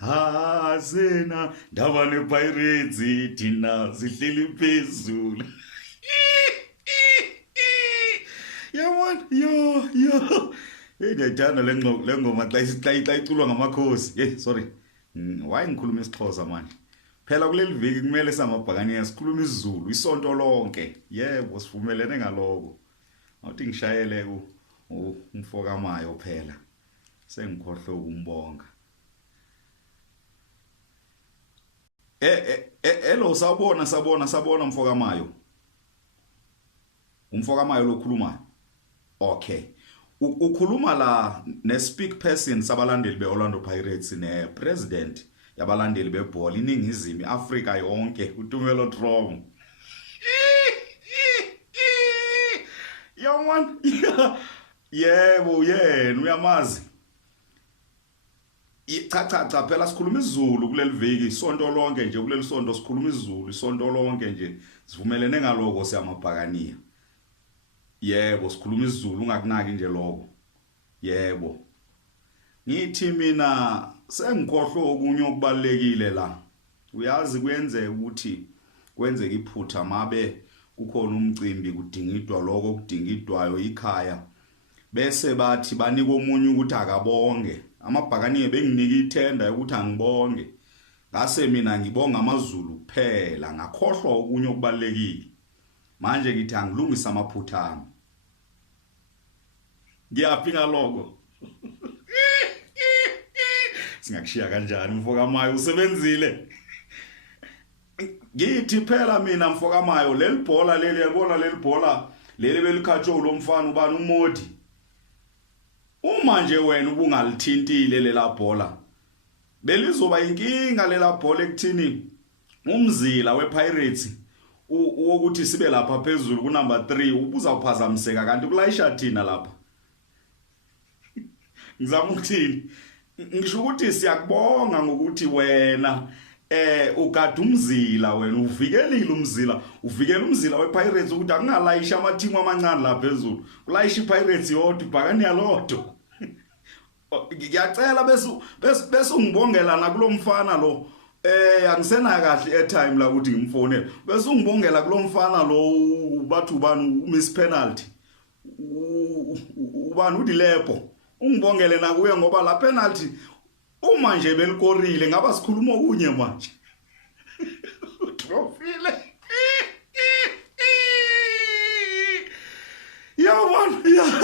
Hasena ndaba nePirates thina sihleli phezulu. Yabona yo hey ndiyayithanda le ngoma xa iculwa ngamakhosi. Hey sorry, why ngikhuluma isiXhosa manje? Phela kuleli viki kumele samabhakaniya sikhuluma isiZulu isonto lonke. Yebo sivumelene ngaloko. Awuthi ngishayele umfokamayo phela sengikhohle ukumbonga. Hello sabona mfokamayo. Umfokamayo lo khulumayo. Okay. Ukhuluma la ne-speak person sabalandeli be-Orlando Pirates ne-president yabalandeli bebhola iningizimu Afrika yonke uTumelo Drum. Yo man. Yebo yena uyamazi. Cha phela sikhuluma isiZulu kuleli viki isonto lonke nje kuleli sonto sikhuluma isiZulu isonto lonke nje sivumelene ngaloko siyamabhakaniya. Yebo sikhuluma isiZulu ungakunaki nje lokho. Yebo. Ngithi mina sengikhohlwe okunye okubalekile la. Uyazi kuyenzeka ukuthi kwenzeka iphutha mabe kukhona umcimbi kudingidwa lokho kudingidwayo ikhaya. Bese bathi banika omunye ukuthi akabonge. Amabhakaniye benginika ithenda ukuthi angibonge. Ngase mina ngibonga amaZulu kuphela ngakhohlwa okunye okubalekile. Manje ngithi angilungisa amaphutha ami. Ngiyaphinga lokho. Singakushiya kanjani mfokamayo usebenzile? Ngithi phela mina mfokamayo leli bhola leli yabona leli bhola leli belikhatshwe lo mfana ubani uModi. Uma nje wena ubungalithintile lela bhola belizoba inkinga lela bhola ekuthini umzila wePirates wokuthi sibe lapha phezulu ku number 3 ubuza uphazamiseka kanti kulayisha thina lapha. Ngizama ukuthini ngisho ukuthi siyakubonga ngokuthi wena ugada umzila wena uvikelile umzila uvikela umzila wePirates ukuthi akungalayisha amathimu amancane la phezulu kulayisha iPirates yodwa ibhakaniya lodwa. Ngiyacela bese ungibongela nakulomfana lo angisena kahle airtime la ukuthi ngimfonele bese ungibongela kulomfana lo bathu bani umiss penalty ubani uDilepo ungibongele nakuye ngoba la penalty uma nje belikorile ngaba sikhuluma okunye manje. Utrofile. Yeah man. Yeah.